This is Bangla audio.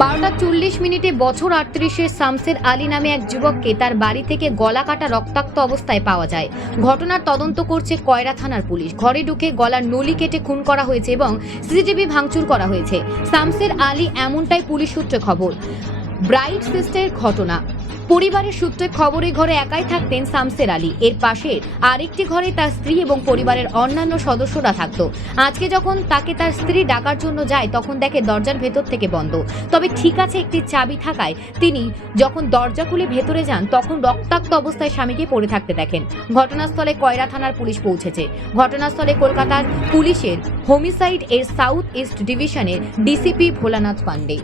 12:40 বছর 38-এর শামসের আলী নামে এক যুবককে তার বাড়ি থেকে গলা কাটা রক্তাক্ত অবস্থায় পাওয়া যায়। ঘটনার তদন্ত করছে কয়রা থানার পুলিশ। ঘরে ঢুকে গলার নলি কেটে খুন করা হয়েছে এবং সিসিটিভি ভাঙচুর করা হয়েছে। শামসের আলী এমনটাই পুলিশ সূত্রে খবর। ব্রাইট সিস্টারের ঘটনা। পরিবারের সূত্রে খবরে ঘরে একাই থাকতেন শামসের আলী। এর পাশে আরেকটি ঘরে তার স্ত্রী এবং পরিবারের অন্যান্য সদস্যরা থাকতো। আজকে যখন তাকে তার স্ত্রী ডাকার জন্য যায় তখন দেখে দরজার ভেতর থেকে বন্ধ। তবে ঠিক আছে একটি চাবি থাকায় তিনি যখন দরজা খুলে ভেতরে যান তখন রক্তাক্ত অবস্থায় স্বামীকে পড়ে থাকতে দেখেন। ঘটনাস্থলে কয়রা থানার পুলিশ পৌঁছেছে। ঘটনাস্থলে কলকাতার পুলিশের হোমিসাইড এর সাউথ ইস্ট ডিভিশনের ডিসিপি ভোলানাথ পান্ডে।